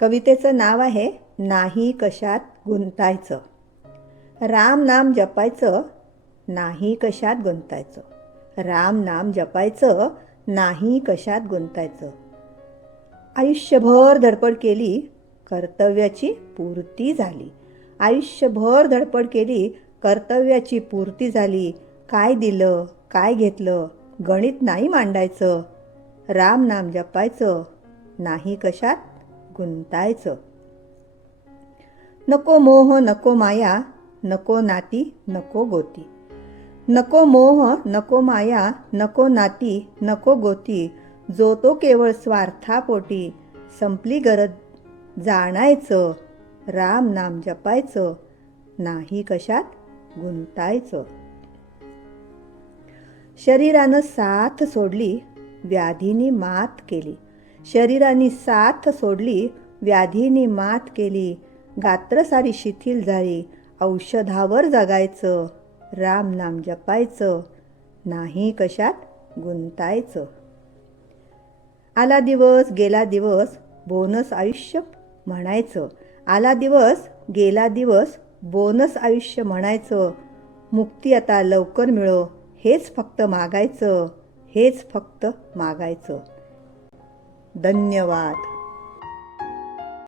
कवितेचं नाव आहे नाही कशात गुंतायचं. राम नाम जपायचं, नाही कशात गुंतायचं. राम नाम जपायचं, नाही कशात गुंतायचं. आयुष्यभर धडपड केली, कर्तव्याची पूर्ती झाली. आयुष्यभर धडपड केली, कर्तव्याची पूर्ती झाली. काय दिलं, काय घेतलं, गणित नाही मांडायचं. राम नाम जपायचं, नाही कशात गुंतायचं. नको मोह नको माया, नको नाती नको गोती. नको मोह नको माया, नको नाती नको गोती. जो तो केवळ स्वार्थापोटी, संपली गरज जाणायचं. राम नाम जपायचं, नाही कशात गुंतायचं. शरीरानं साथ सोडली, व्याधीनी मात केली. शरीरानी साथ सोडली, व्याधीनी मात केली. गात्र सारी शिथिल झाली, औषधावर जगायचं. राम नाम जपायचं, नाही कशात गुंतायचं. आला दिवस गेला दिवस, बोनस आयुष्य म्हणायचं. आला दिवस गेला दिवस, बोनस आयुष्य म्हणायचं. मुक्ती आता लवकर मिळो, हेच फक्त मागायचं. हेच फक्त मागायचं. धन्यवाद.